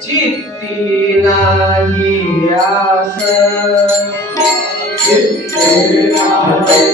चित्ती नाही आस चित्ती नाही आस चित्ती नाही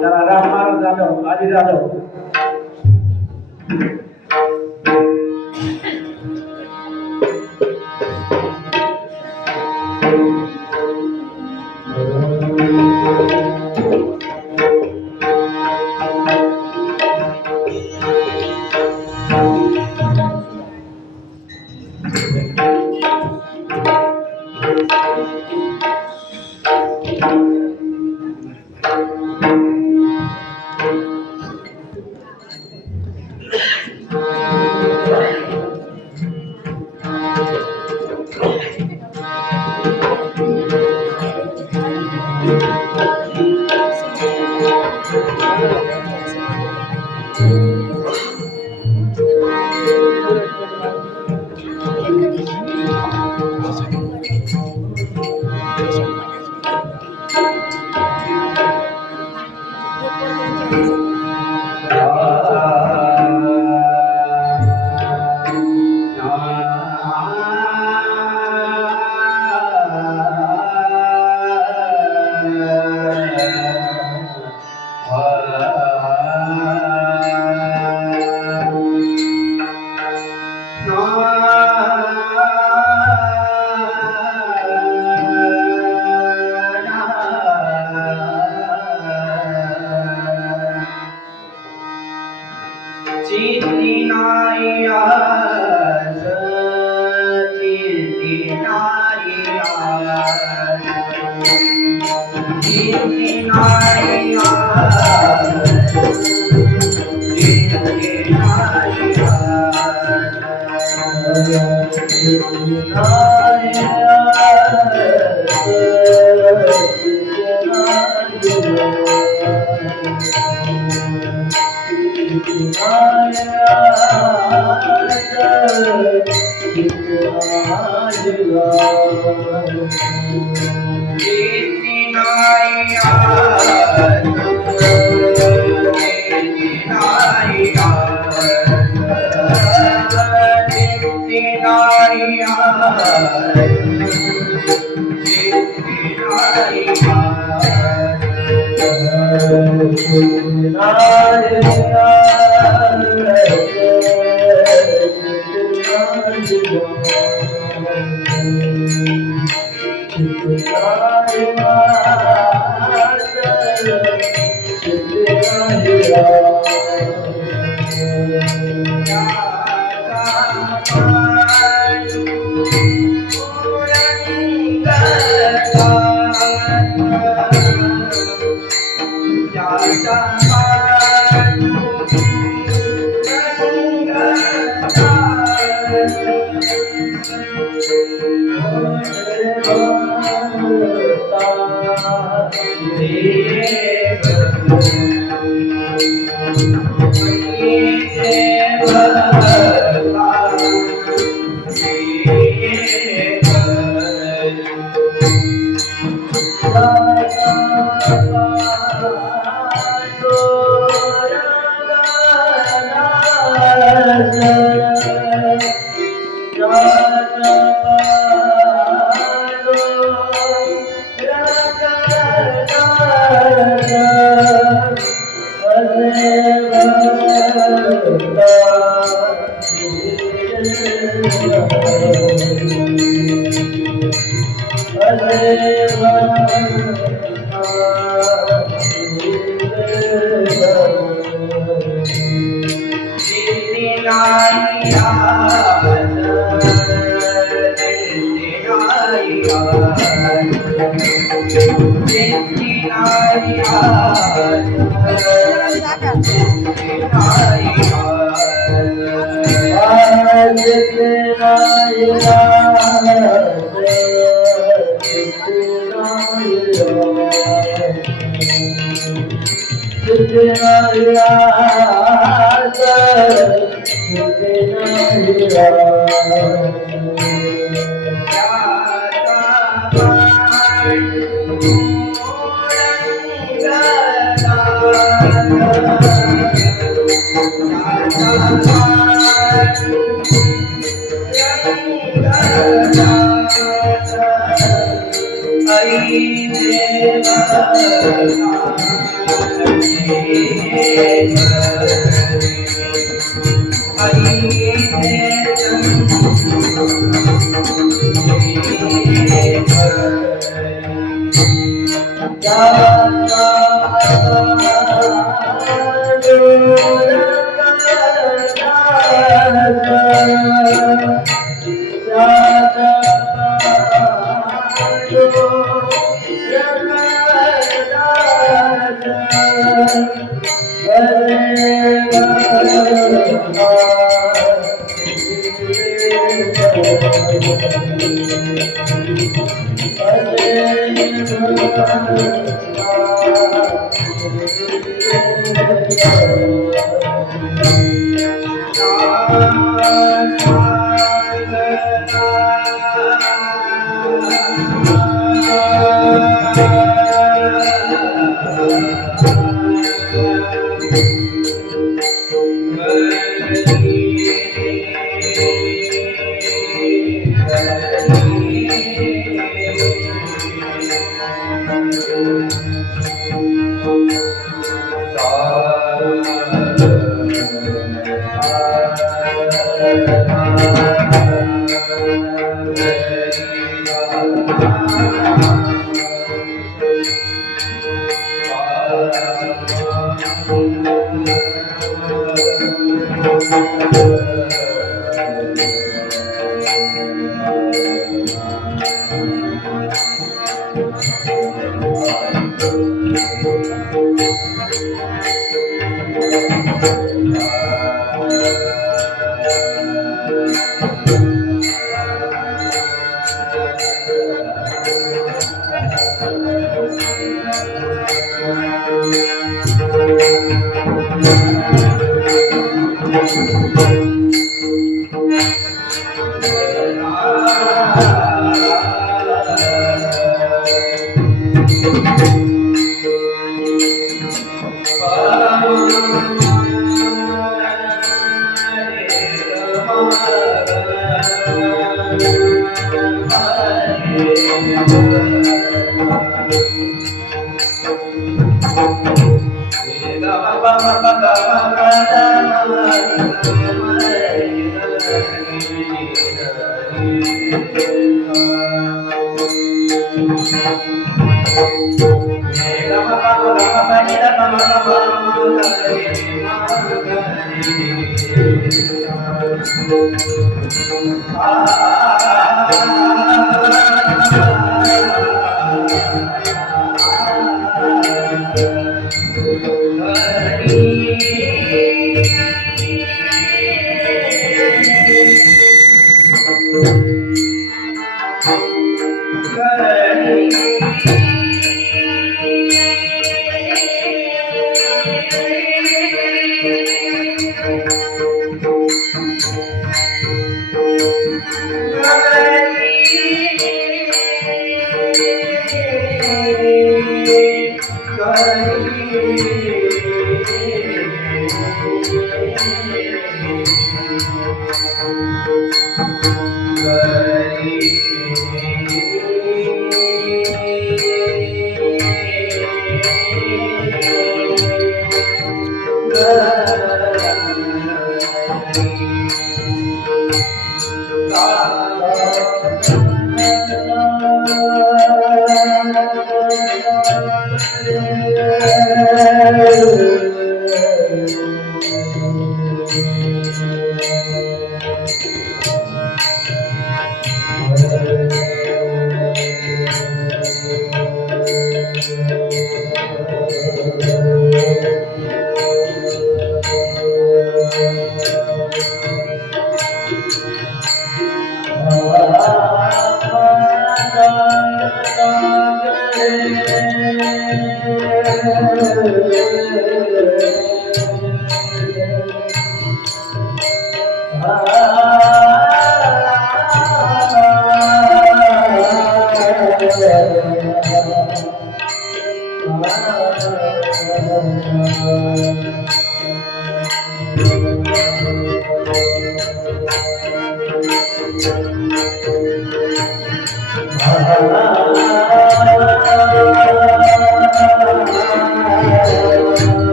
जरा राम महाराज जाधव आधी जाधव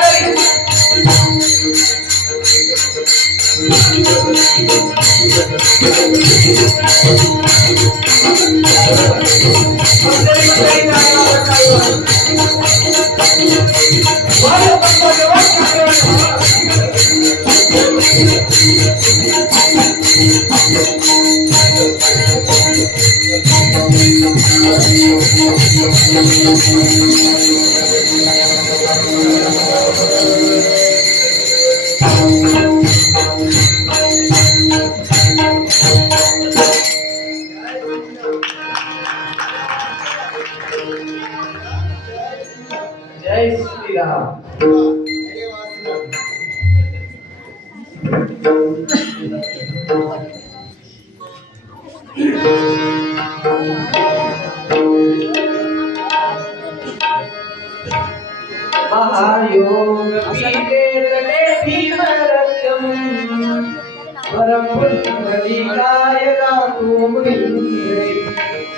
काय जय श्रीराम. महायोग पीते तटे भीमरथम परपुण्डरीकाय गातुमुनीन्द्रे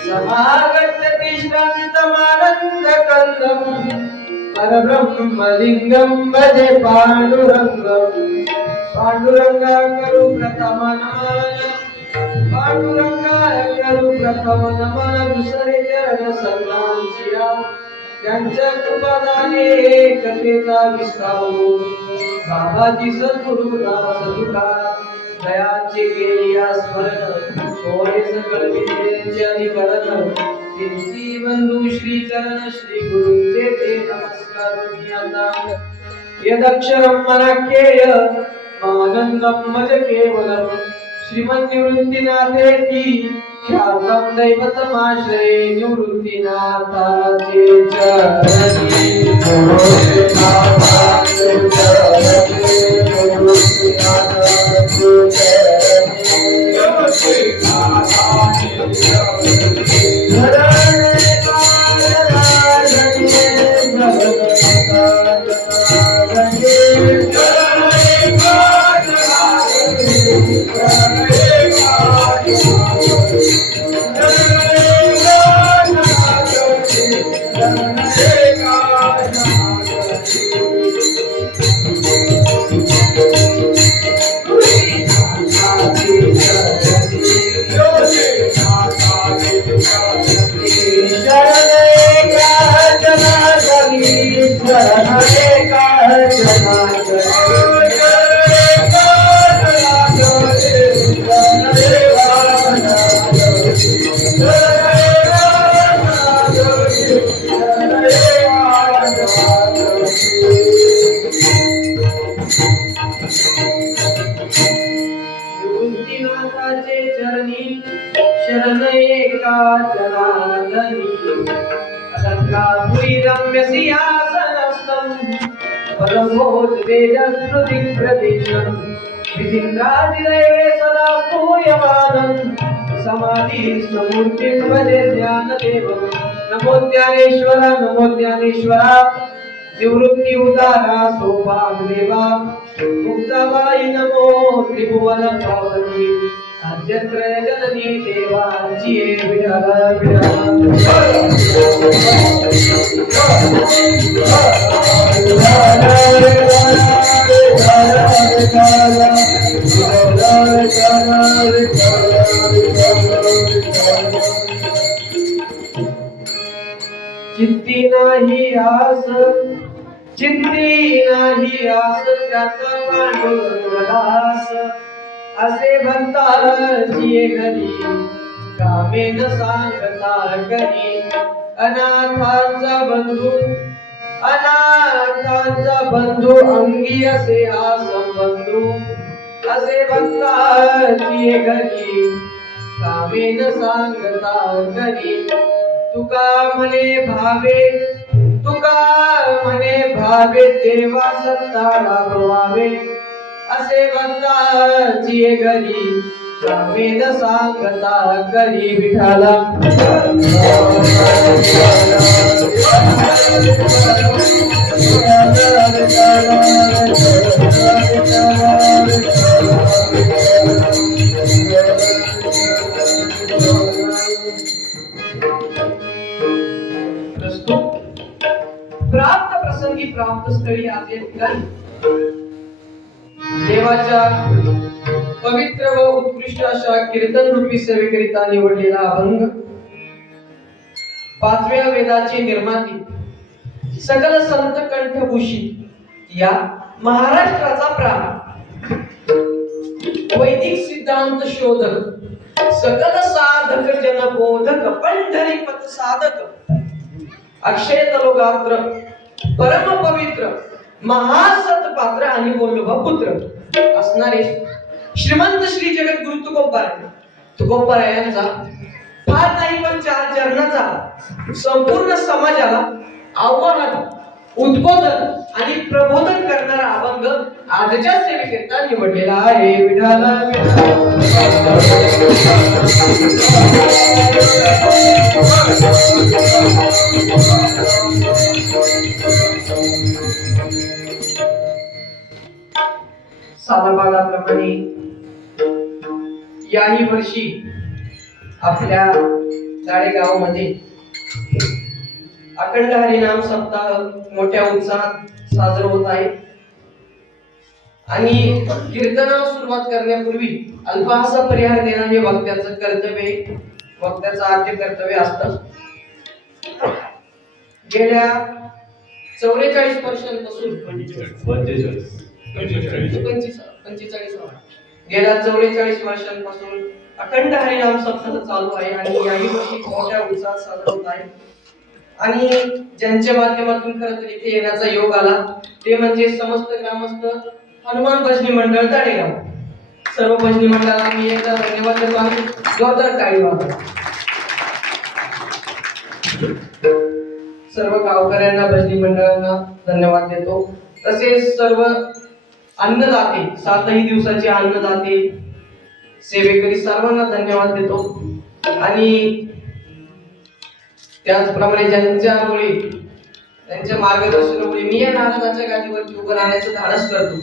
समागत तिष्ठन्तमानन्दकन्दम् परब्रह्मलिङ्गं भजे पाण्डुरङ्गम् पाण्डुरङ्गा करू प्रथम नमन पांडुरंगाय करू प्रथम नमन दुसरे चरण सन्मानचिया त्यांच्या कृपादाने कथेचा विस्तारू बाबाजी सद्गुरु दास तुकाराम दयाचे केलिया स्मरण होय सकळ विद्येचे अधिकरण त्यांची बंधू श्री चरण श्री गुरुचे ते नमस्कार मी आता यदक्षरं मनाख्येय आनंदं मज केवलम् श्रीमन्निवृत्तिनाथेति ख्यातं दैवतमाश्रये निवृत्तिनाथाचे चरणी शरण एका जनार्दनी अलंकापुरी रम्य सिंहासनस्थं परमोद्वेजस्मृतिं प्रदिशं विधिन्द्रादिदैवे सदा स्तूयमानं समाधिस्मूर्तिं भजे ज्ञानदेवं नमो ज्ञानेश्वरा निवृत्ति उदारा सौभाग्यदेवा मुक्ताबाई नमो त्रिभुवन पावनी आद्यत्रय जननी देवाची विठला चित्ती नाही आस त्याचा पांडुरंगदास असे भक्ताची घरी कामे न सांगता करी अनाथांचा बंधू अंगी असे हा संबंधू असे भक्ताची घरी कामे न सांगता करी तुका म्हणे भावे देवा सत्ता लाभवावे असे भक्ताची घरी कामे न सांगता करी विठाला प्राप्त प्रसंगी प्राप्त स्थळी आले ठिकाणी देवाच्या पवित्र व उत्कृष्ट अशा कीर्तन रूपी सेवेकरिता निवडलेला अभंग पाचव्या वेदाची निर्माती सकल संत कंठभूषित या महाराष्ट्राचा प्राण वैदिक सिद्धांत शोधक सकल साधक जनबोधक पंढरीपत साधक अक्षय तलोगात्र परम पवित्र महासत पात्र आणि वल्लभ पुत्र असणारे श्रीमंत श्री जगद्गुरु तुकोबाराय यांचा फार नाही पण 4 चरणाचा संपूर्ण समाजाला आव्हान उद्बोधन आणि प्रबोधन करणारा अभंग आजच्या सेवेकरिता निवडलेला आहे. विठाला सालाबालाप्रमाणे याही वर्षी आपल्या दाडेगावमध्ये अखंड हरिनाम सप्ताह मोठ्या उत्साहात साजरा होत आहे. आणि कीर्तनाला सुरुवात करण्यापूर्वी अल्पहासा परिहार देणं हे वक्त्याचं कर्तव्य, वक्त्याचं आद्य कर्तव्य असतं. गेल्या 44 वर्षांपासून गेल्या 44 वर्षांपासून अखंड हरिनाम सप्ताह चालू आहे आणि याही वर्षी मोठ्या उत्साहात साजरा होत आहे. आणि ज्यांच्या माध्यमातून खरं तर इथे येण्याचा योग आला ते म्हणजे समस्त ग्रामस्थ हनुमान भजनी मंडळ दाडेगाव. सर्व भजनी मंडळाला मी एकदा धन्यवाद देतो आणि जोरदार टाळी वाजवा. सर्व गावकऱ्यांना भजनी मंडळांना धन्यवाद देतो. तसेच सर्व अन्नदाते 7ही दिवसाचे अन्नदाते सेवेकरी सर्वांना धन्यवाद देतो. आणि त्याचप्रमाणे ज्यांच्यामुळे त्यांच्या मार्गदर्शनामुळे मी या नारदाच्या गादीवरती उभं राहण्याचं धाडस करतो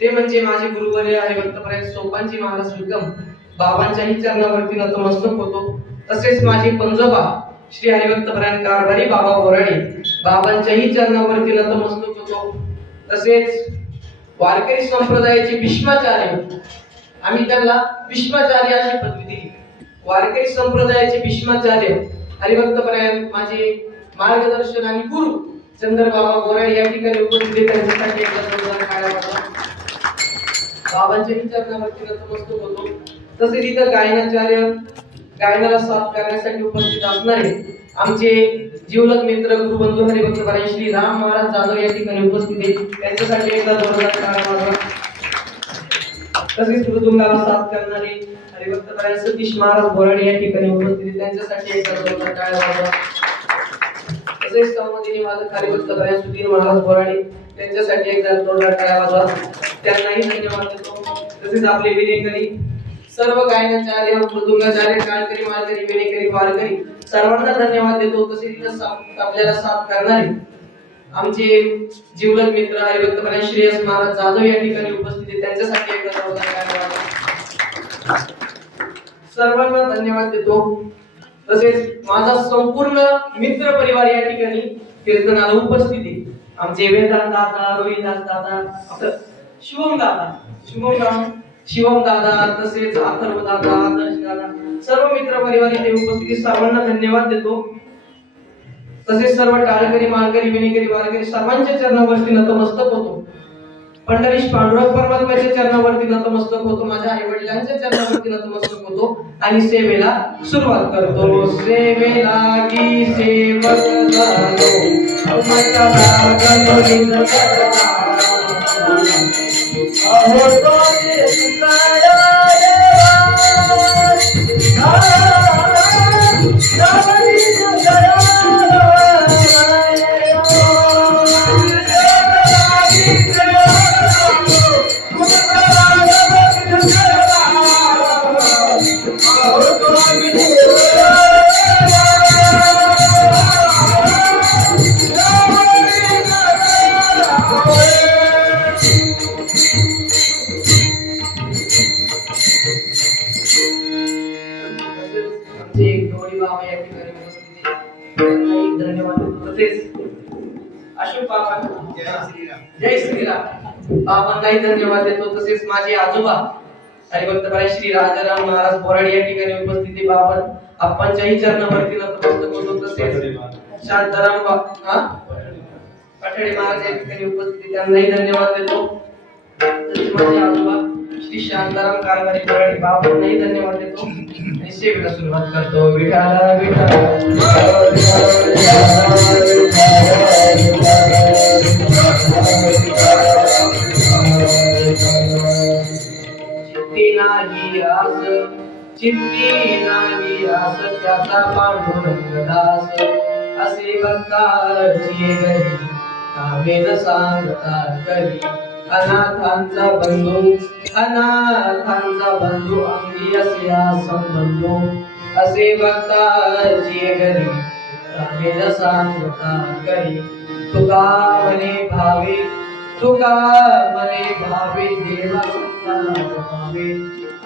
ते म्हणजे माझे गुरुवर्य हरिभक्तपरायण सोपानजी महाराज विक्रम बाबांच्याही चरणावरती नतमस्तक होतो. तसेच माझे पंजोबा श्री हरिभक्तपरायण कारभारी बाबा बोराडे बाबांच्याही चरणावरती नतमस्तक होतो. तसेच वारकरी संप्रदायाचे भीष्माचार्य, आम्ही त्यांना भीष्माचार्य अशी पदवी दिली. वारकरी संप्रदायाचे भीष्माचार्य हरिभक्तपरायण माझे मार्गदर्शन आणि गुरु चंद्रबाबा बोराडे या ठिकाणी उपस्थित त्यांच्यासाठी एकदा जोरदार टाळ्या वाजवा. बाबांच्याही चरणावरती नतमस्तक होतो. तसेच इथं गायनाला साथ करण्यासाठी उपस्थित असणारे आमचे जीवलग मित्र गुरुबंधू हरिभक्तपरायण श्री राम महाराज जाधव या ठिकाणी उपस्थित आहेत. त्यांच्यासाठी एकदा जोरदार टाळ्या वाजवा. तसेच मृदुंगाला साथ करणारे हरिभक्तपरायण सतीश महाराज बोराडे या ठिकाणी उपस्थित आहेत. त्यांच्यासाठी एकदा जोरदार टाळ्या वाजवा. तसेच संवादिनी वादक हरिभक्तपरायण सुधीर महाराज बोराडे त्यांच्यासाठी एकदा जोरदार टाळ्या वाजवा. त्यांनाही धन्यवाद देतो. तसेच आपले विनेकरी सर्व गायनाचार्य मृदुंगाचार्य टाळकरी माळकरी विनेकरी वारकरी सर्वांना धन्यवाद देतो. तसेच इथं आपल्याला साथ करणारे आमचे जीवलग मित्र हरिभक्तपरायण श्रेयस महाराज जाधव या ठिकाणी उपस्थित आहेत. त्यांच्यासाठी एकदा जोरदार टाळ्या वाजवा. सर्वांना धन्यवाद देतो. तसेच माझा संपूर्ण मित्र परिवार या ठिकाणी कीर्तनाला उपस्थित आहे. आमचे वेदांत दादा, रोहिदास दादा, शिवम दादा, तसेच अथर्व दादा, आदर्श दादा, सर्व मित्र परिवार इथे उपस्थित सर्वांना धन्यवाद देतो. तसेच सर्व टाळकरी माळकरी विनेकरी वारकरी सर्वांच्या चरणावरती नतमस्तक होतो. पंढरीश पांडुरंग परमात्म्याच्या चरणावरती नतमस्तक होतो. माझ्या आई वडिलांच्या चरणावरती नतमस्तक होतो आणि सेवेला सुरुवात करतो. सेवेला की सेवक झालो मचा लागलो निंदकरा अहो तो तुकारा जय श्रीराम बाबांनाही धन्यवाद देतो. तसेच माझे आजोबा हरिभक्तपरायण श्री राजाराम महाराज बोराडे या ठिकाणी उपस्थित आहे. बाबा आपणच्याही चरणावरती नतमस्तक होतो. तसेच शांताराम पठाडे महाराज या ठिकाणी उपस्थित आहे. त्यांनाही धन्यवाद देतो. तसेच माझे आजोबा श्री शांताराम कारभारी बोराडे बाबांनाही धन्यवाद देतो आणि सेवेला सुरुवात करतो. विठाला विठाला चित्ती नाही आस चित्ती नाही आस त्याचा पांडुरंग दास असे भक्ताची घरी कामेन सांगता करी अनाथांचा बंधू अंगी असे संबंधू असे भक्ताची घरी कामेन सांगता करी तुका म्हणे भावे देवा संताना भावे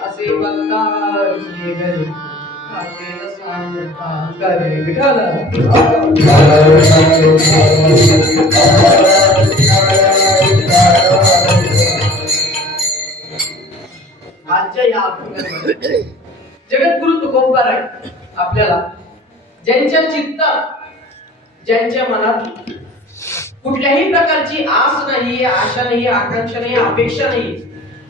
असे भक्ताची घरी कामेन सांगता करी विठ्ठल आजच्या या अभंगामध्ये जगद्गुरु तुकोबार आहे आपल्याला ज्यांच्या चित्तात ज्यांच्या मनात कुठल्याही प्रकारची आस नाही आशा नाही आकांक्षा नाही अपेक्षा नाही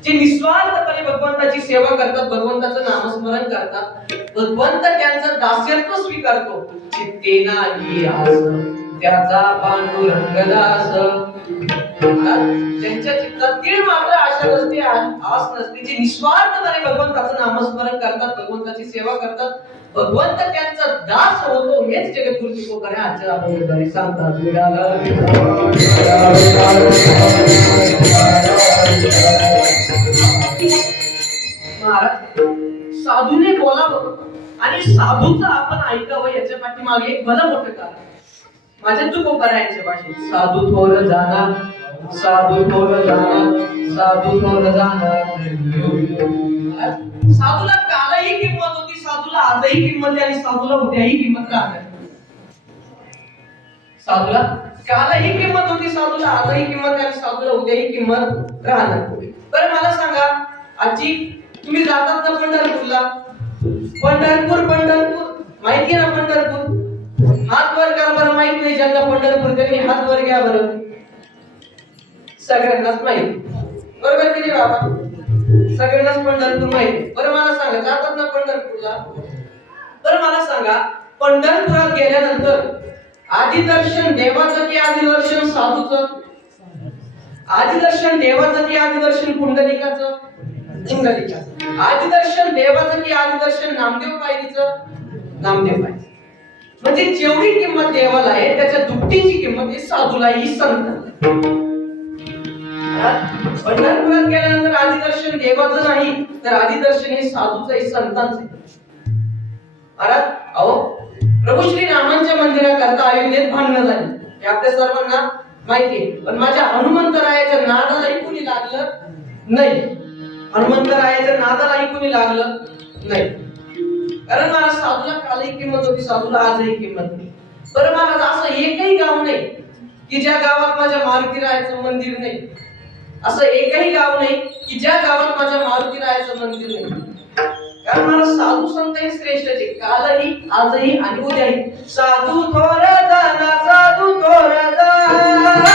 जे निस्वार्थपणे भगवंताची सेवा करतात भगवंताचं नामस्मरण करतात भगवंत त्यांचं दास्यत्व स्वीकारतो चित्ते नाही आस त्याचा पांडुरंग दास ज्यांच्या चित्तात तीळ मात्र आशा नसते आस नसते जे निस्वार्थपणे भगवंताचं नामस्मरण करतात भगवंताची सेवा करतात भगवंत त्यांचा दास होतो हेच जगद्गुरु तुकोबार आजच्या अभंगाद्वारे सांगतात महाराज साधूने बोलावं आणि साधूचं आपण ऐकावं याच्या पाठीमागे एक भलं मोठं कारण माझ्या तुकोबार यांच्या भाषेत साधू थोर जाणार साधूला कालही किंमत होती साधूला आजही किंमत आहे आणि साधूला उद्याही किंमत राहणार साधूला कालही किंमत होती साधूला आजही किंमत आहे आणि साधूला उद्याही किंमत राहणार बरं मला सांगा आजी तुम्ही जातात ना पंढरपूरला पंढरपूर माहिती आहे ना पंढरपूर हात वर करा बरं माहित नाही ज्यांना पंढरपूर त्यांनी हात वर घ्या बरं सगळ्यांनाच माहिती बरोबर की नाही बाबा सगळ्यांनाच पंढरपूर माहिती बरं मला सांगा जातात ना पंढरपूरला बरं मला सांगा पंढरपुरात गेल्यानंतर आधी दर्शन देवाचं की आधी दर्शन साधूचं आधी दर्शन देवाचं की आधी दर्शन पुंडलिकाचं आधी दर्शन देवाचं की आधी दर्शन नामदेव पायरीचं नामदेव पायरी म्हणजे जेवढी किंमत देवाला आहे त्याच्या दुपटीची किंमत ही साधूला ही संत पंढरपुरात गेल्यानंतर आधी दर्शन देवाचं नाही तर आधी दर्शन हे साधूचं हे संतांचं महाराज अहो प्रभू श्री रामांच्या मंदिराकरता अयोध्येत भांडणं झाली हे आपल्या सर्वांना माहिती आहे पण माझ्या हनुमंतरायाच्या नादालाही कुणी लागलं नाही हनुमंतरायाच्या नादालाही कुणी लागलं नाही कारण मला साधूला कालही किंमत होती साधूला आजही किंमत नाही बरं महाराज असं एकही गाव नाही की ज्या गावात माझ्या मारुतीरायाचं मंदिर नाही असं एकही गाव नाही की ज्या गावात माझ्या मारुतीरायाचं मंदिर नाही कारण मला साधू संत हे श्रेष्ठ आहे कालही आजही आणि उद्याही साधू थोर जाना साधू थोर जाना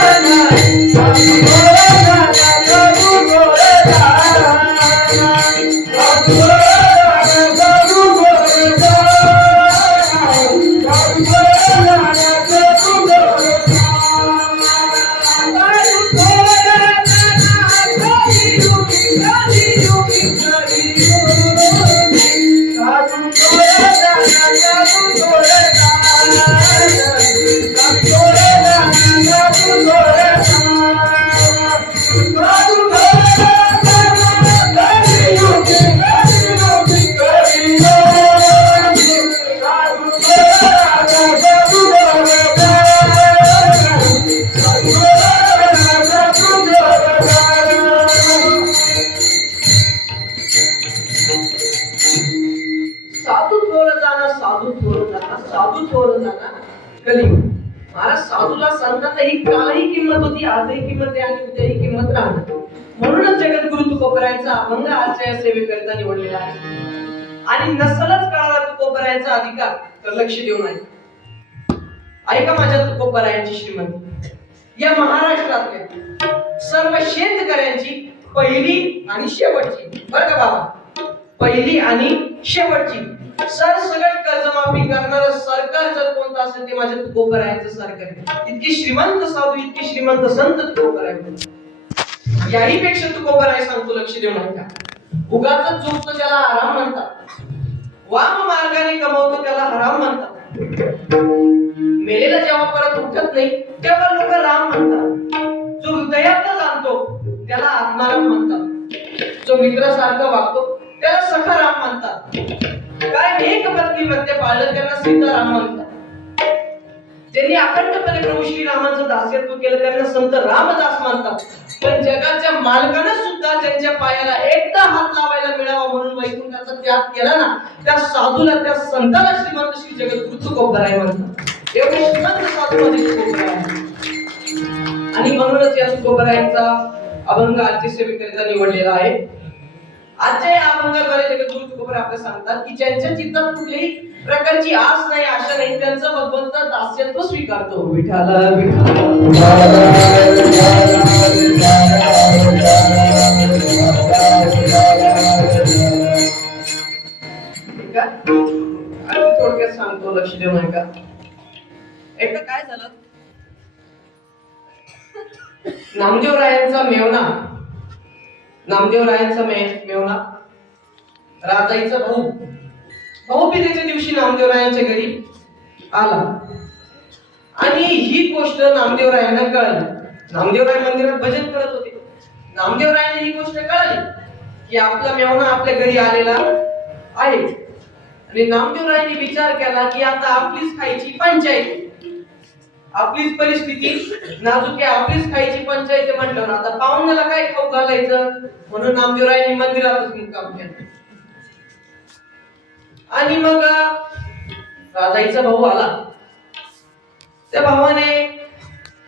साधू थोर जाना साधू थोर जाना साधू थोर साधूला संतांना ही कालही किंमत होती आजही किंमत आहे आणि उद्याही किंमत राहणार म्हणूनच जगद्गुरु तुकोबारायांचा अभंग आजच्या सेवेकरिता निवडलेला आहे आणि नसलच काळाला तुकोबारायांचा अधिकार तर लक्ष देऊ नये ऐका माझ्या तुकोबारायांची श्रीमंती या महाराष्ट्रातल्या सर्व शेतकऱ्यांची पहिली आणि शेवटची बरं का बाबा पहिली आणि शेवटची सरसकट कर्जमाफी करणारं सरकार जर कोणतं असेल ते माझ्या तुकोबरायांचं सरकार आहे. इतकी श्रीमंत साधू, इतकी श्रीमंत संत तुकोबराय. याही पेक्षा तुकोबराय सांगतो, लक्ष देऊ नका. उगाच झोपतो त्याला आराम म्हणतात, वाम मार्गाने कमवतो त्याला हराम म्हणतात. मेलेला जेव्हा परत उठत नाही तेव्हा लोक राम म्हणतात. जो हृदयातच आणतो त्याला आत्माराम म्हणतात. जो मित्रासारखं वागतो त्याला सखाराम म्हणतात. काय एक पत्नी प्रत्यय पाळलं त्यांना सीताराम म्हणतात. ज्यांनी अखंडपणे प्रभू श्रीरामांचं दास्यत्व केलं त्यांना संत रामदास म्हणतात. पण जगाच्या मालकानं सुद्धा त्यांच्या पायाला एकदा हात लावायला मिळावा म्हणून वैकुंठाचा त्याग केला ना, त्या साधूला, त्या संताला श्रीमंत श्री जगद्गुरु तुकोबराय म्हणतात. एवढे श्रीमंत साधू मध्ये तुकोबराय आहे. आणि म्हणूनच या तुकोबरायांचा अभंग आजच्या सेवेकरिता निवडलेला आहे. आजच्या या अभंगाद्वारे जगद्गुरु तुकोबराय आपल्याला सांगतात की ज्यांच्या चित्तात कुठलीही प्रकारची आस नाही, आशा नाही, त्यांचं भगवंत दास्यत्व स्वीकारतो. विठाला थोडक्यात सांगतो, लक्ष देऊ नका. एकदा काय झालं, नामदेवरायांचा मेवणा, मेवणा राजाईचा भाऊ भाऊबीजेच्या दिवशी नामदेवरायांच्या घरी आला आणि ही गोष्ट नामदेवरायांना कळली. नामदेवराय मंदिरात भजन करत होते. नामदेवरायांना ही गोष्ट कळली की आपला मेवणा आपल्या घरी आलेला आहे. आणि नामदेवरायांनी विचार केला की आता आपलीच खायची पंचायत, आपलीच परिस्थिती नाजूक आहे, आपलीच खायची पंचायत म्हटलं ना, आता पाहुण्याला काय खाऊ घालायचं, म्हणून नामदेवरायांनी मंदिरातच मुक्काम केला. आणि मग राजाईचा भाऊ आला. त्या भावाने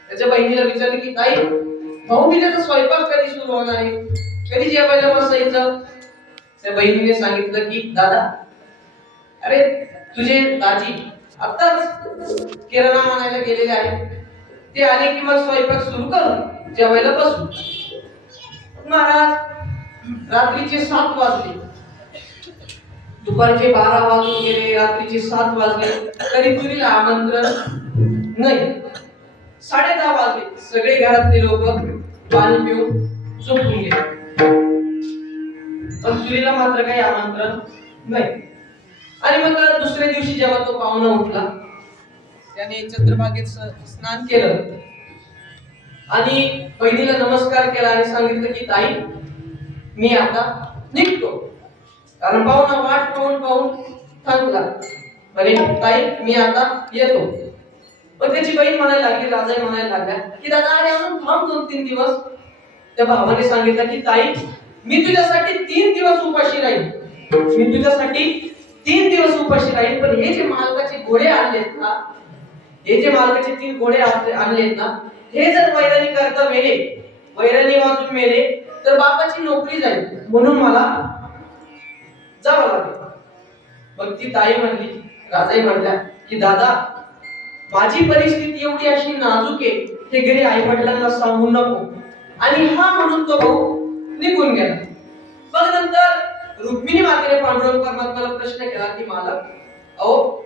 त्याच्या बहिणीला विचारलं की ताई, भाऊबीजेचा स्वयंपाक कधी सुरू होणार आहे, कधी जेवायला बसायचं. त्या बहिणीने सांगितलं की दादा, अरे तुझे दाजी आताच किराणा आणायला गेलेले आहे, ते आले की मग स्वयंपाक सुरू करू, जेवायला बसू. महाराज रात्रीचे 7 वाजले, दुपारचे 12 वाजून गेले, रात्रीचे 7 वाजले, तरी चुलीला आमंत्रण नाही. 10:30 वाजले, सगळे घरातले लोक पाणी पिऊन झोपून गेले, पण चुलीला मात्र काही आमंत्रण नाही. आणि मग दुसऱ्या दिवशी जेव्हा तो पाहुणा उठला, त्याने चंद्रभागेत स्नान केलं आणि बहिणीला नमस्कार केला आणि सांगितलं की ताई, मी आता निघतो. कारण पाहुणा वाट पाहून थांबला. म्हणे ताई, मी आता येतो. पण त्याची बहीण म्हणायला लागली, राजाई म्हणायला लागला की दादा अरे आपण थांब 2-3 दिवस. त्या भावाने सांगितलं की ताई, मी तुझ्यासाठी 3 दिवस उपाशी राहील, मी तुझ्यासाठी 3 दिवस उपाशी राहील. पण हे जे मालकाचे घोडे आणलेत ना, हे जे मालकाचे 3 घोडे आणलेत ना, हे जर वैराणी करता मेले, वैराणी वाजून मेले, तर बापाची नोकरी जाईल, म्हणून मला जावं लागेल. मग ती ताई म्हणली, राजाई म्हणल्या की दादा, माझी परिस्थिती एवढी अशी नाजूक आहे, हे घरी आई वडिलांना सांगू नको. आणि हा म्हणून तो भाऊ निघून गेला. मग नंतर रुक्मिणी मातेने पांडुरंग परमात्म्याला प्रश्न केला की मालक, अहो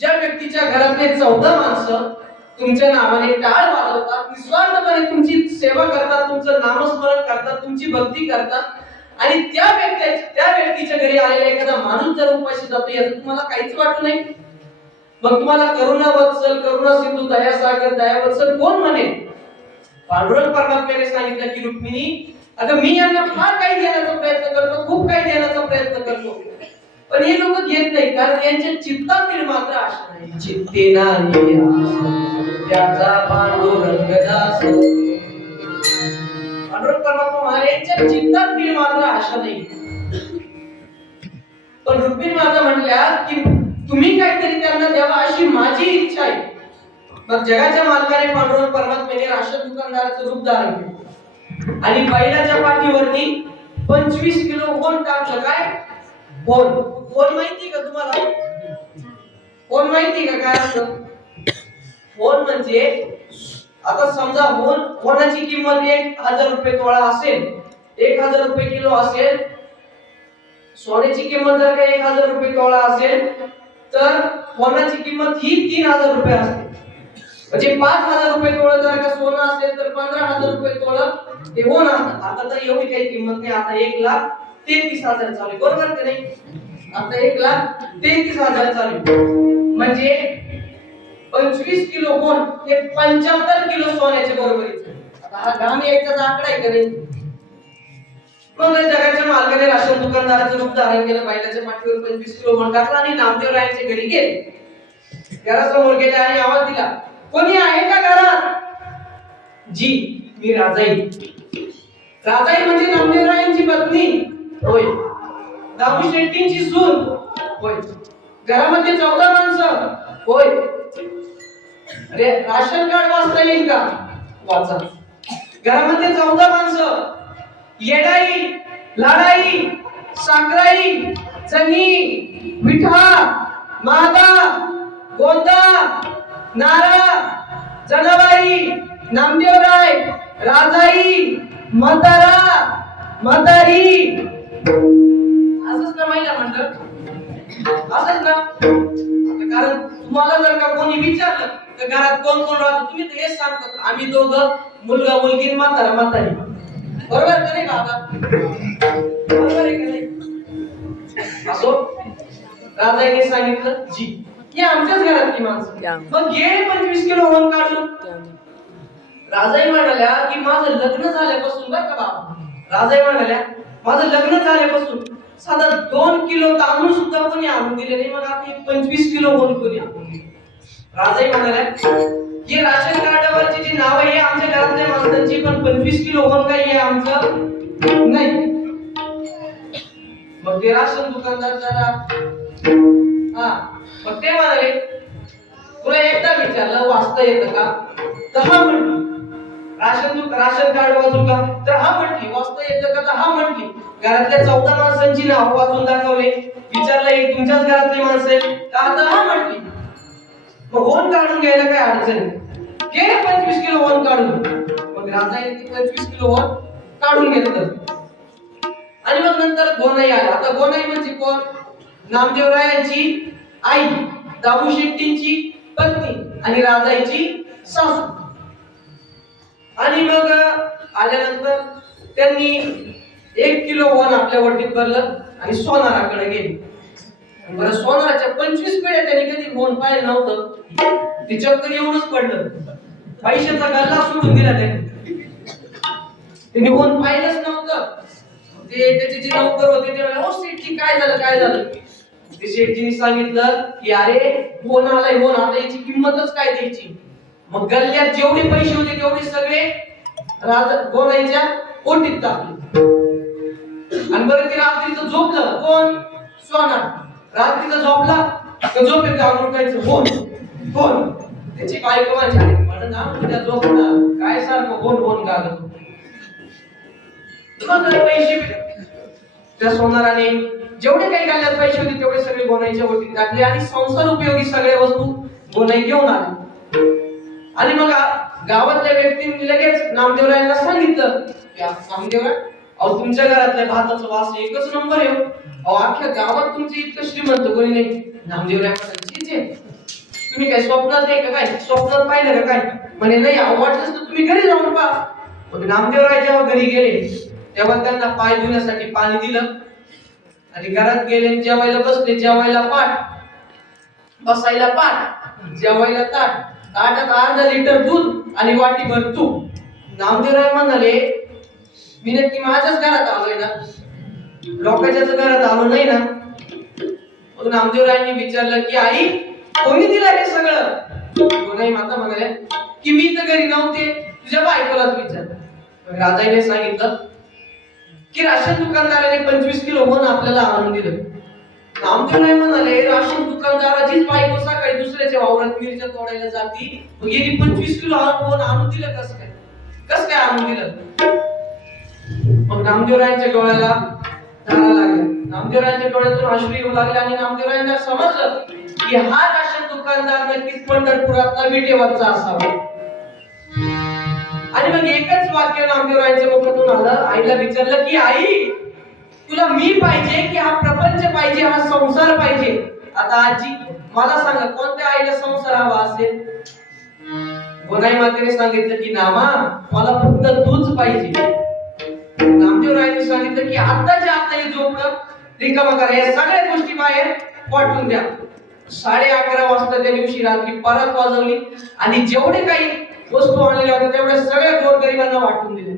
ज्या व्यक्तीच्या घरातले 14 माणसं तुमच्या नावाने टाळ वाजवतात, निस्वार्थपणे तुमची सेवा करतात, तुमचं नामस्मरण करतात, तुमची भक्ती करतात, आणि त्या व्यक्तीच्या घरी आलेला एखादा माणूस जर उपाशी जातो, याचं तुम्हाला काहीच वाटू नाही. मग तुम्हाला करुणा वत्सल, करुणा सिंधू, दयासागर, दयावत्सल कोण म्हणेल? पांडुरंग परमात्म्याने सांगितलं की रुक्मिणी, अगं मी यांना फार काही देण्याचा प्रयत्न करतो, खूप काही देण्याचा प्रयत्न करतो, पण हे लोक घेत नाही, कारण यांच्या चित्तातील मात्र आशा नाही. चित्ते नाही त्याचा पांडुरंग दास. पांडुरंग परमात्मा म्हणाले यांच्या चित्तातील मात्र आशा नाही. पण रुक्मिणी माता म्हटल्या की तुम्ही काहीतरी त्यांना द्यावा अशी माझी इच्छा आहे. मग जगाच्या मालकाने पांडुरंग परमात्म्याने राशन दुकानदाराचं रूप धारण केलं आणि बैलाच्या पाठीवरती 25 किलो होन टाकलं. काय होन? होन माहिती का तुम्हाला? होन माहिती का काय असतं? होन म्हणजे आता समजा होनाची किंमत 1000 रुपये तोळा असेल, 1000 रुपये किलो असेल, सोन्याची किंमत जर का 1000 रुपये तोळा असेल तर होनाची किंमत ही 3000 रुपये असते. म्हणजे 5000 रुपये तोळा जर का सोनं असेल तर 15000 रुपये तोळा हे होण असतं. आता तर एवढी काही किंमत नाही, आता 1,33,000 चालू आहे, बरोबर की नाही? आता 1,33,000 चालू आहे. म्हणजे 25 किलो होन हे 75 किलो सोन्याचे बरोबरीचे. आता हा घाम यायचा आकडा आहे का नाही? मग जगाच्या मालकाने राशन दुकानदाराचं रूप धारण केलं, बैलाच्या पाठीवर 25 किलो होन टाकला आणि नामदेव रायांच्या घरी गेले. घरासमोर गेले आणि आवाज दिला, कोणी आहे का घरात? जी, मी राजाई. राजाई म्हणजे नामदेव रायांची पत्नी होय, दामू शेट्टींची सून होय. घरामध्ये 14 माणसं होय. अरे राशन कार्ड वाचता येईल का? वाचा. घरामध्ये 14 माणसं, येडाई, लाडाई, साखराई, चनी, विठा, मादा, गोंदा, नारा, जनाबाई, नामदेवराय, राजाई, म्हातारा, म्हातारी. असंच ना महिला मंडळ? असंच ना? कारण तुम्हाला जर का कोणी विचारलं तर घरात कोण कोण राहतं, तुम्ही तर हेच सांगतात, आम्ही दोघं, मुलगा मुलगी, म्हातारा म्हातारी. बरोबर का नाही का? बरोबर आहे का नाही? असो राजाने सांगितलं, जी हे आमच्याच घरातली माणसं. मग घे 25 किलो होन काढून. राजाई म्हणाल्या की माझं लग्न झाल्यापासून, बरं का बाबा, राजाई म्हणाल्या माझं लग्न झाल्यापासून साधा 2 किलो तांदूळ सुद्धा कोणी आणून दिले नाही, मग आता 25 किलो होन कोणी आणून दिले? राजाई म्हणाल्या हे राशन कार्डावरची जी नाव आहे आमच्या घरातल्या माणसांची, पण 25 किलो होन काही आहे आमचं नाही. मग ते राशन दुकानदार जरा मग ते म्हणाले, तुला एकदा विचारलं वाचता येतं का? तर हा म्हटली. राशन कार्ड वाचू का? तर हा म्हटली. वाचता येतं का? तर हा म्हटली. घरातल्या 14 माणसांची नाव वाचून दाखवले. विचारलं ही तुमच्याच घरातली माणसं आहे? तर आता हा म्हटली. मग होन काढून घ्यायला काय अडचण आहे? घे 25 किलो होन काढून. मग राजाने ते 25 किलो होन काढून घेतलं. आणि मग नंतर गोनाई आला. आता गोनाई म्हणजे कोण? नामदेवरायांची आई, दामू शेट्टींची पत्नी आणि राजाईची सासू. आणि मग आल्यानंतर त्यांनी 1 किलो होन आपल्या वटीत भरलं आणि सोनाराकडे गेले. बरं, सोनाराच्या 25 पिढ्या त्यांनी कधी होन पाहिलं नव्हतं. ते चक्कर येऊनच पडलं. पैशाचा गल्ला सोडून दिला त्यांनी होन पाहिलंच नव्हतं. ते त्याचे जे नौकर होते ते म्हणाले, ओ शेठजी काय झालं काय झालं? ते शेठजींनी सांगितलं की अरे होन आलाय, होन, आता याची किंमतच काय द्यायची? मग गल्ल्यात जेवढे पैसे होते तेवढे सगळे गोनाईच्या ओटीत टाकले. आणि बरं ते रात्रीचं झोपलं कोण? सोनार. रात्रीचं झोपला तर झोपेत जाऊन उठायचं होन होन. त्याची बायको म्हणते ना उद्या झोपला काय सारखं होन होन गागत. मग पैसे त्या सोनाराने जेवढे काही गल्ल्यात पैसे होते तेवढे सगळे गोनाईच्या ओटीत टाकले आणि संसार उपयोगी सगळ्या वस्तू गोनाई घेऊन आले. आणि मग गावातल्या व्यक्तींनी लगेच नामदेवरायांना सांगितलं की नामदेवराय, अहो तुमच्या घरातल्या भाताचा वास एकच नंबर आहे. अहो अख्ख्या गावात तुमचे इतकं श्रीमंत कोणी नाही. नामदेवराय म्हणाले, तुम्ही काय स्वप्नात आहे का? काय स्वप्नात पाहिलं का काय? म्हणे नाही, वाटलंच तर तुम्ही घरी जाऊन पहा. मग नामदेवराय जेव्हा घरी गेले तेव्हा त्यांना पाय धुण्यासाठी पाणी दिलं आणि घरात गेले. जेवायला बसले, जेवायला पाट, बसायला पाट, जेवायला ताट, ताटात अर्धा लिटर दूध आणि वाटीभर तूप. नामदेवराय म्हणाले, मी नक्की माझ्याच घरात आलोय ना, लोकांच्याच घरात आलो नाही ना? मग नामदेवरायांनी विचारलं की आई कोणी दिलं हे सगळं? गोनाई माता म्हणाल्या की मी तर घरी नव्हते, तुझ्या बायकोलाच विचार. राजाने सांगितलं की राशन दुकानदाराने 25 किलो होन आपल्याला आणून दिलं. नामदेवराय म्हणाले, राशन दुकानदाराचीच बायको सकाळी दुसऱ्याच्या वावरात मिरच्या तोडायला जाती, मग यांनी 25 किलो होन आणून दिलं कसं काय? कसं काय आणून दिलं? मग नामदेवरायांच्या डोळ्याला धारा लागल्या. नामदेवरायांच्या डोळ्यातून अश्रू येऊ लागले आणि नामदेवरायांना समजलं की हा राशन दुकानदार नक्कीच पंढरपुरातला विटेवरचा असावा. आणि मग एकच वाक्य नामदेवरायांच्या मुखातून आलं. आईला विचारलं की आई तुला मी पाहिजे की हा प्रपंच पाहिजे, हा संसार पाहिजे? आता आजी मला सांगा, कोणत्या आईला संसार हवा असेल? गोनाई मातेने सांगितलं की नामा मला फक्त तूच पाहिजे. नामदेव रायांनी सांगितलं की आत्ताच्या आता हे झोपडं रिकामं करा, या सगळ्या गोष्टी बाहेर वाटून द्या. 11:30 वाजता त्या दिवशी रात्री परत वाजवली आणि जेवढे काही वस्तू आणलेल्या होत्या तेवढ्या सगळ्या गोरगरिबांना वाटून दिल्या.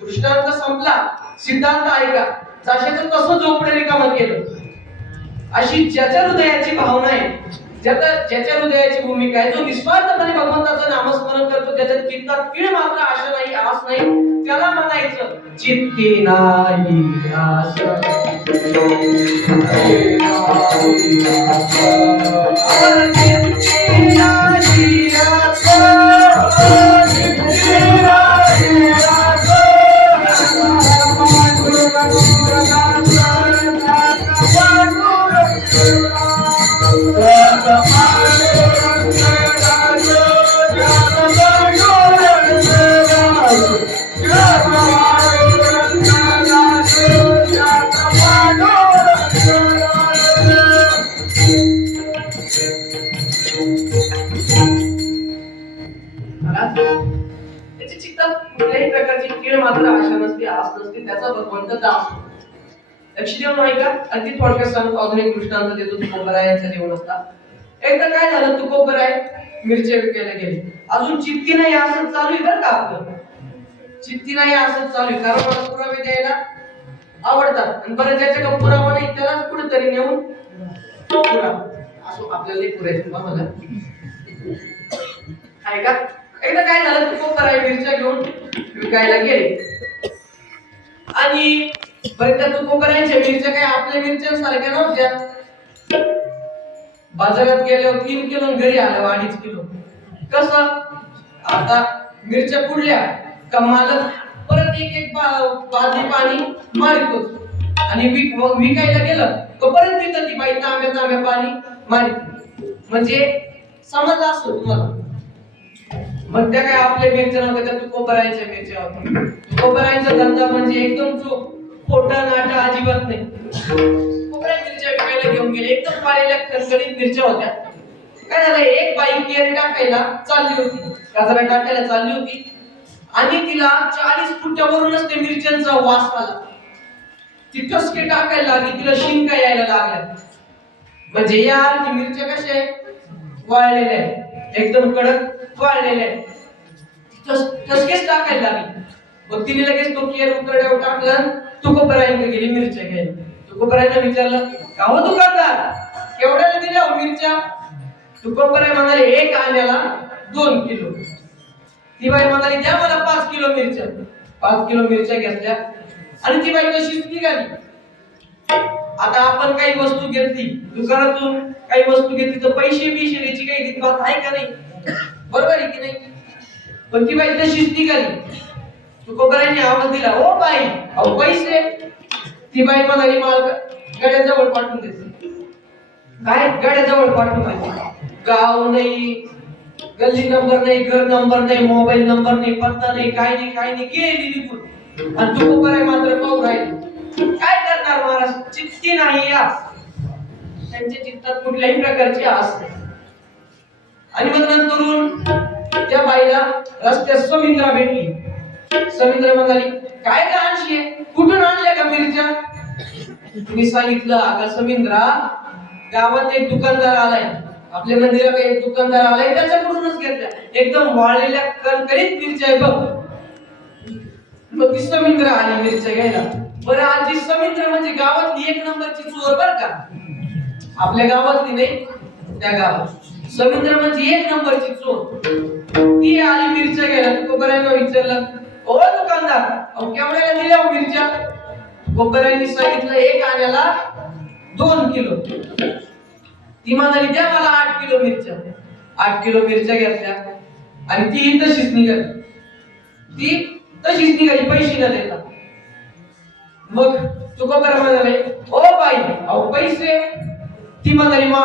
दृष्टांत संपला, सिद्धांत ऐका. जशाचं तसं झोपडं रिकामं केलं. अशी ज्याच्या हृदयाची भावना आहे, ज्याच्या हृदयाची भूमिका आहे, जो निस्वार्थपणे भगवंताचं नामस्मरण करतो, ज्याच्या चित्तात तीळ मात्र आशा नाही, आस नाही, त्याला म्हणायचं चित्ती नाही आस. त्याची चित्तात कुठल्याही प्रकारची कीड मात्र आशा नसते, आस नसते, त्याचा भगवंत दास. लक्ष देऊन नाही का? अगदी थोडक्यात सांगतो, अजून एक दृष्टांत देतो. तुकोबरायांचं देऊन असता. एकदा काय झालं, तुकोबराय मिरच्या विकायला गेले. अजून चित्ती नाही असंच चालू आहे बरं का आपलं. चित्ती नाही असंच चालू आहे, कारण मला पुरावे द्यायला आवडतात आणि बरं ज्याच्या पुरावा नाही त्यालाच कुठेतरी नेऊन पुरा असो आपल्याला पुरायचं बा मला आहे का. एकदा काय झालं, तुकोबराय मिरच्या घेऊन विकायला गेले आणि बरं त्या तुकोबरायांच्या मिरच्या काय आपल्या मिरच्यांसारख्या नव्हत्या. बाजारात गेल्यावर 3 किलो, घरी आलं 2.5 किलो. कसं? आता मिरच्या पुडल्या का मालक परत एक बादली पाणी मारितोच आणि विकायला गेलं तर परत तिथं ती बाई तांब्या पाणी मारित. म्हणजे समजलं असतो तुम्हाला. मग त्या काय आपल्या मिरच्या नव्हत्या, त्या तुकोबरायांच्या मिरच्या होत्या. तुकोबरायांचा धंदा म्हणजे एकदम चूक, खोटा नाटा अजिबात नाही. मिरच्या विकायला घेऊन गेले, एकदम पाळलेल्या खणखणीत मिरच्या होत्या. काय झालं, एक बाई केर टाकायला चालली होती, गाजरा टाकायला चालली होती आणि तिला 40 फुटावरूनच ते मिरच्यांचा वास आला. ती ठसके टाकायला लागली, तिला शिंका यायला लागल्या. म्हणजे यार ती मिरच्या कशा आहे, वाळलेल्या आहेत, एकदम कडक वाळलेल्या आहेत. ठसकेच टाकायला लागली. मग तिने लगेच तो केर उतरड्यावर टाकला, तुकोबरायांकडे गेली मिरच्या घ्यायला. तुकोबरायांना विचारलं, का हो दुकानदार, केवढ्याला दिल्या हो मिरच्या? तुकोबराय म्हणाले, एक आण्याला 2 किलो. ती बाई म्हणाली, द्या मला 5 किलो मिरच्या. 5 किलो मिरच्या घेतल्या आणि ती बाई तशीच निघाली. आता आपण काही वस्तू घेतली दुकानातून, काही वस्तू घेतली तर पैसे द्यायची काही किंमत आहे का नाही? बरोबर आहे की नाही? पण ती बाई तशीच निघाली. तुकोबरायांनी आवाज दिला, ओ बाई, अहो पैसे. ती बाई म्हणाली, मला गड्याजवळ पाठवून देते. काय गड्याजवळ पाठवून देते? गाव नाही, गल्ली नंबर नाही, घर नंबर नाही, मोबाईल नंबर नाही, पत्ता नाही, काय नाही गेली निघून. आणि तुकोबराय मात्र पाहू राहिले. काय करणार महाराज? चित्ती नाही आस. त्यांच्या चित्तात कुठल्याही प्रकारची आस नाही. आणि मग नंतरून त्या बाईला रस्त्यात समिंद्रा भेटली. समिंद्रा म्हणाली, काय का आणशी आहे, कुठून आणल्या का मिरच्या? तुम्ही सांगितलं, अगं समिंद्रा, गावात एक दुकानदार आलाय, आपल्या मंदिरात एक दुकानदार आलाय, त्याच्याकडूनच घेतल्या, एकदम वाळलेल्या कणकणीत मिरच्या आहे बघ. मग ती समिंद्रा आली मिरच्या घ्यायला. बरं आजी, समिंद्रा म्हणजे गावातली 1 नंबरची चोर बर का, आपल्या गावातली नाही, त्या गावात समिंद्रा म्हणजे 1 नंबरची चोर. ती आली मिरच्या घ्यायला. तुकोबरायांना विचारलं, ओ दुकानदार, अहो केवढ्याला दिल्या हो मिरच्या? तुकोबरायांनी सांगितलं, एक आण्याला 2 किलो. ती म्हणाली, द्या मला 8 किलो मिरच्या. 8 किलो मिरच्या घेतल्या आणि ती तशीच निघाली, पैसे न देता. मग तुकोबराय म्हणाले, ओ बाई, अहो पैसे. ती म्हणाली, मा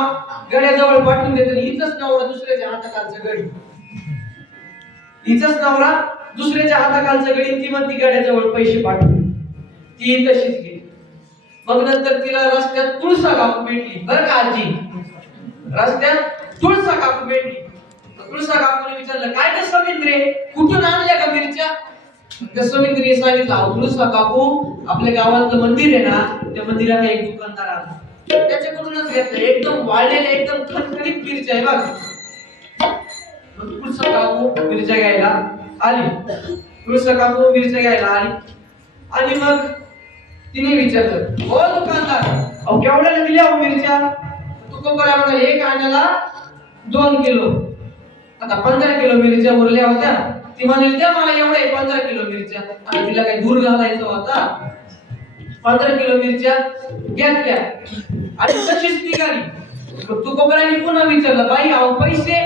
गड्याजवळ पाठवून देते. हिचंच नवरा दुसऱ्याच्या हाताखालचं गडी, हिचंच नवरा दुसऱ्याच्या हाताखालचं गडी. ती म्हणती गड्याजवळ पैसे पाठवून. ती तशीच गेली. मग नंतर तिला रस्त्यात तुळसा काकू भेटली बरं का आजी, रस्त्यात तुळसा काकू भेटली. तुळसा काकूने विचारलं काय ग समिंद्रे, कुठून आणल्या का मिरच्या? त्या समिंद्रीने सांगितलं अहो तुळसा काकू, आपल्या गावातलं मंदिर आहे ना, त्या मंदिरात एक दुकानदार आला, त्याच्याकडूनच घेतलं. एकदम वाळलेल्या एकदम खणखणीत मिरच्या आहे बघ. तुळसा काकू मिरच्या घ्यायला आली. तुळसा काकू मिरच्या घ्यायला आली आणि मग तिने विचारलं ओ दुकानदार, अहो केवढ्याला दिल्या हो मिरच्या? तू कोपऱ्या म्हणाले एक आण्याला 2 किलो. आता 15 किलो मिरच्या उरल्या होत्या. ती म्हणाली द्या मला एवढे 15 किलो मिरच्या. आणि तिला काही दूर घालायचं होता. 15 किलो मिरच्या घेतल्या आणि तशीच निघाली. तू कोपऱ्याने पुन्हा विचारलं बाई अहो पैसे?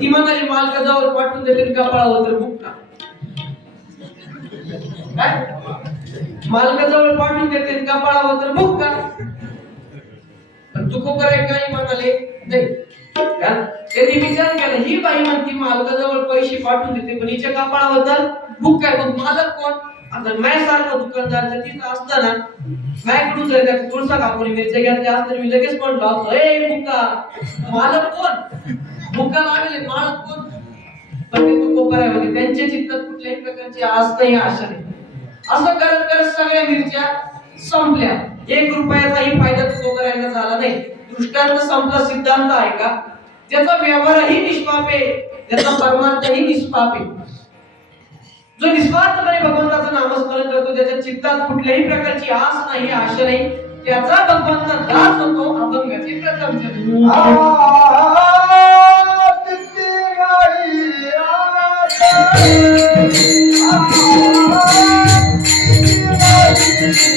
ती म्हणाली मालकाजवळ पाठवून देते कपाळावर तर बुक काय? मालकाजवळ पाठवून देते कपाळावर तर बुक का? पण तू कोपऱ्या काय म्हणाले नाही. त्यांनी विचार केला ही बाई म्हणती मालकाजवळ पैसे पाठवून देते पण हिच्या कपाळावर तर बुक काय? मग मालक कोण? आता माझ्यासारखा दुकानदार जर तिथं असताना माझ्याकडून जर त्या तुळसा काकूने मिरच्या घेतल्या असतं मी लगेच म्हणलो असतो ए बुका, मालक कोण? बुका लागले मालक कोण? पण ते तू कोपऱ्यामध्ये त्यांच्या चित्तात कुठल्याही प्रकारची आस नाही आशा नाही. असं करत करत सगळ्या मिरच्या संपल्या. 1 रुपयाचाही फायदा कोपऱ्याला झाला नाही. दृष्टांत संपला सिद्धांत आहे का? त्याचा व्यवहारही निष्पाप आहे, त्याचा परमार्थही निष्पाप आहे. जो निस्वार्थपणे भगवंताचं नामस्मरण करतो, त्याच्या चित्तात कुठल्याही प्रकारची आस नाही आशा नाही, त्याचा भगवंत दास होतो अभंगाचे प्रथम चरण.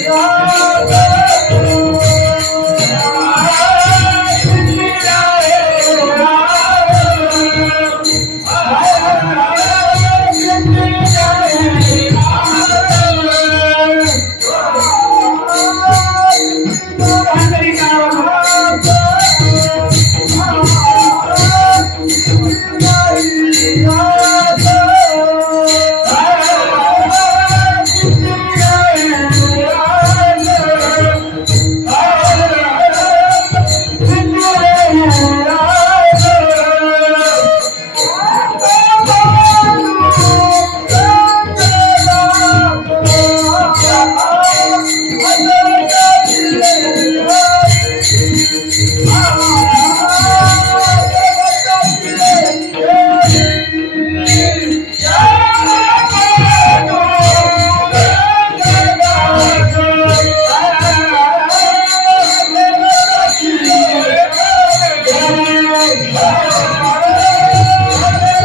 आ